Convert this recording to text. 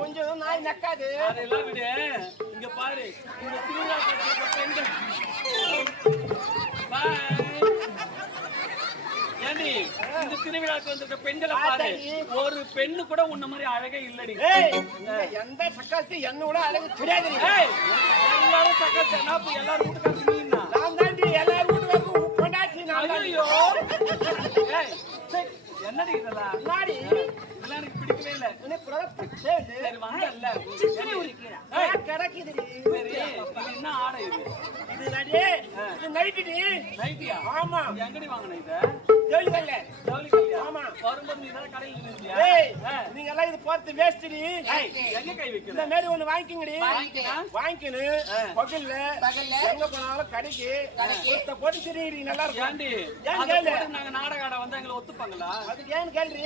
கொஞ்சம் நாய் நக்காது. அதெல்லாம் விடு. இங்க பாரு, இந்த திருவிழா பெண்கள் ஏண்டி இந்த திருவிழாக்கு வந்திருக்க பெண்களை பாரு, ஒரு பெண்ணு கூட உன்ன மாதிரி அழகே இல்லடி. எந்த சக்காத்து என்ன விட அழகு கிடையாது. எல்லாரும் சக்காத்து எல்லாரும் வீட்டுக்காரங்க நீனா நான் தாண்டி எல்லாரும் வீட்டுக்காரங்க கொண்டாச்சு. ஐயோ என்னடி இதெல்லாம் நாடி இதெல்லாம் எனக்கு பிடிக்கவே இல்லை. சரி வந்தல்ல கிடைக்குது. சரி என்ன ஆடை இது? இது நடி இது நைட்டுடி. நைட்டியா? ஆமா. எங்கடி வாங்கின இத? ஜவுளி கல்ல. ஜவுளி கல்லையா? ஆமா. வரும்போது நீ தான் கடையில் நின்னுட்டியா? நீங்க எல்லாம் இது போறது வேஸ்ட்டி. எங்க கை வைக்கிற? இந்த மாதிரி ஒண்ணு வாங்கிக்கங்கடி. வாங்கிக்கணும். பகல்ல எங்க போனாலும் கடைக்கு போட்டு திரியுறீங்க. நல்லா இருக்கும். ஏண்டி நாங்க நாடகாட வந்து எங்களை ஒத்துப்பாங்களா? அதுக்கு ஏன்னு கேள்வி.